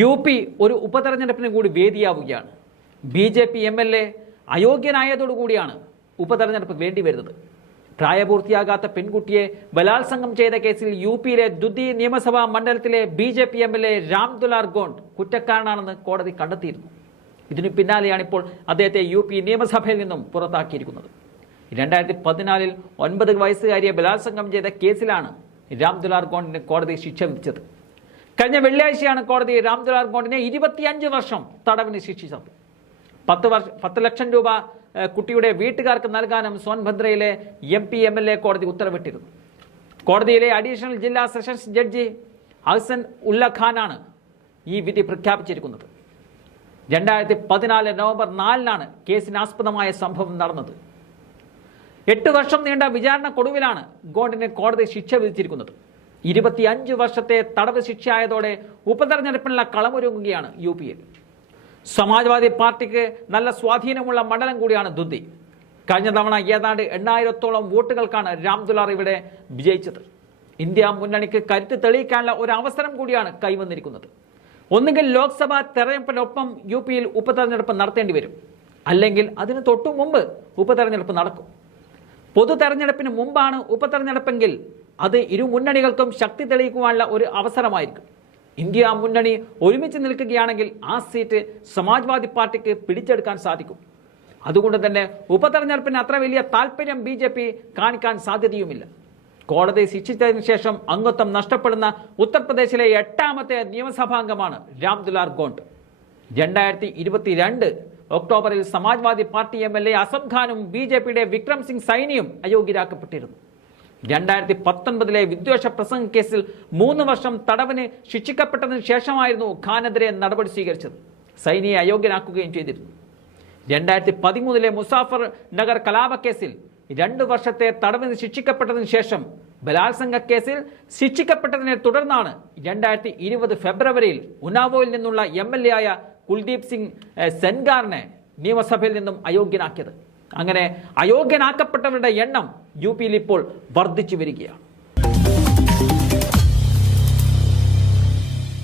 U P ഒരു ഉപതെരഞ്ഞെടുപ്പിന് കൂടി വേദിയാവുകയാണ്. B J P M L A അയോഗ്യനായതോടുകൂടിയാണ് ഉപതെരഞ്ഞെടുപ്പ് വേണ്ടി വരുന്നത് പ്രായപൂർത്തിയാകാത്ത പെൺകുട്ടിയെ ബലാത്സംഗം ചെയ്ത കേസിൽ യു പിയിലെ ദുദി നിയമസഭാ മണ്ഡലത്തിലെ B J P M L A Ram Dular Gond കുറ്റക്കാരനാണെന്ന് കോടതി കണ്ടെത്തിയിരുന്നു. ഇതിനു പിന്നാലെയാണ് ഇപ്പോൾ അദ്ദേഹത്തെ യു പി നിയമസഭയിൽ നിന്നും പുറത്താക്കിയിരിക്കുന്നത്. രണ്ടായിരത്തി പതിനാലിൽ ഒൻപത് വയസ്സുകാരിയെ ബലാത്സംഗം ചെയ്ത കേസിലാണ് രാം ദുലാർ ഗോണ്ടിന് കോടതി ശിക്ഷ വിധിച്ചത്. കഴിഞ്ഞ വെള്ളിയാഴ്ചയാണ് കോടതി രാം ദുലാർ ഗോണ്ടിനെ ഇരുപത്തിയഞ്ച് വർഷം തടവിന് ശിക്ഷിച്ചത് പത്ത് വർഷ പത്ത് ലക്ഷം രൂപ കുട്ടിയുടെ വീട്ടുകാർക്ക് നൽകാനും സോൻഭദ്രയിലെ M P M L A കോടതി ഉത്തരവിട്ടിരുന്നു. കോടതിയിലെ അഡീഷണൽ ജില്ലാ സെഷൻസ് ജഡ്ജി അഹ്സൻ ഉല്ലഖാനാണ് ഈ വിധി പ്രഖ്യാപിച്ചിരിക്കുന്നത്. രണ്ടായിരത്തി പതിനാല് നവംബർ നാലിനാണ് കേസിനാസ്പദമായ സംഭവം നടന്നത്. എട്ട് വർഷം നീണ്ട വിചാരണക്കൊടുവിലാണ് ഗോണ്ടിന് കോടതി ശിക്ഷ വിധിച്ചിരിക്കുന്നത്. ഇരുപത്തിയഞ്ച് വർഷത്തെ തടവ് ശിക്ഷയായതോടെ ഉപതെരഞ്ഞെടുപ്പിനുള്ള കളമൊരുങ്ങുകയാണ് യു പിയിൽ സമാജ്വാദി പാർട്ടിക്ക് നല്ല സ്വാധീനമുള്ള മണ്ഡലം കൂടിയാണ് ദുദ്ദി. കഴിഞ്ഞ തവണ ഏതാണ്ട് എണ്ണായിരത്തോളം വോട്ടുകൾക്കാണ് രാംദുലാർ ഇവിടെ വിജയിച്ചത്. ഇന്ത്യ മുന്നണിക്ക് കരുത്ത് തെളിയിക്കാനുള്ള ഒരു അവസരം കൂടിയാണ് കൈവന്നിരിക്കുന്നത്. ഒന്നുകിൽ ലോക്സഭാ തെരഞ്ഞെടുപ്പിനൊപ്പം യു പിയിൽ ഉപതെരഞ്ഞെടുപ്പ് നടത്തേണ്ടി വരും. അല്ലെങ്കിൽ അതിന് തൊട്ടു മുമ്പ് ഉപതെരഞ്ഞെടുപ്പ് നടക്കും. പൊതു തെരഞ്ഞെടുപ്പിന് മുമ്പാണ് ഉപതെരഞ്ഞെടുപ്പെങ്കിൽ അത് ഇരു മുന്നണികൾക്കും ശക്തി തെളിയിക്കുവാനുള്ള ഒരു അവസരമായിരിക്കും. ഇന്ത്യ മുന്നണി ഒരുമിച്ച് നിൽക്കുകയാണെങ്കിൽ ആ സീറ്റ് സമാജ്വാദി പാർട്ടിക്ക് പിടിച്ചെടുക്കാൻ സാധിക്കും. അതുകൊണ്ട് തന്നെ ഉപതെരഞ്ഞെടുപ്പിന് അത്ര വലിയ താല്പര്യം ബി ജെ പി കാണിക്കാൻ സാധ്യതയുമില്ല. കോടതി ശിക്ഷിച്ചതിന് ശേഷം അംഗത്വം നഷ്ടപ്പെടുന്ന ഉത്തർപ്രദേശിലെ എട്ടാമത്തെ നിയമസഭാംഗമാണ് രാം ദുലാർ ഗോണ്ട്. രണ്ടായിരത്തി ഇരുപത്തിരണ്ട് ഒക്ടോബറിൽ Samajwadi party M L A Azam ഖാനും ബി ജെ പിയുടെ വിക്രം സിംഗ് സൈനിയും അയോഗ്യരാക്കപ്പെട്ടിരുന്നു. രണ്ടായിരത്തി പത്തൊൻപതിലെ വിദ്വേഷ പ്രസംഗ കേസിൽ മൂന്ന് വർഷം തടവിന് ശിക്ഷിക്കപ്പെട്ടതിന് ശേഷമായിരുന്നു ഖാനെതിരെ നടപടി സ്വീകരിച്ചത്. സൈനിയെ അയോഗ്യനാക്കുകയും ചെയ്തിരുന്നു. രണ്ടായിരത്തി പതിമൂന്നിലെ മുസാഫർ നഗർ കലാപ കേസിൽ രണ്ടു വർഷത്തെ തടവിന് ശിക്ഷിക്കപ്പെട്ടതിന് ശേഷം ബലാത്സംഗ കേസിൽ ശിക്ഷിക്കപ്പെട്ടതിനെ തുടർന്നാണ് രണ്ടായിരത്തി ഇരുപത് ഫെബ്രുവരിയിൽ ഉനാവോയിൽ നിന്നുള്ള എം എൽ എ ആയ കുൽദീപ് സിംഗ് സെൻഗാറിനെ നിയമസഭയിൽ നിന്നും അയോഗ്യനാക്കിയത്. അങ്ങനെ അയോഗ്യനാക്കപ്പെട്ടവരുടെ എണ്ണം യു പിയിൽ ഇപ്പോൾ വർദ്ധിച്ചു വരികയാണ്.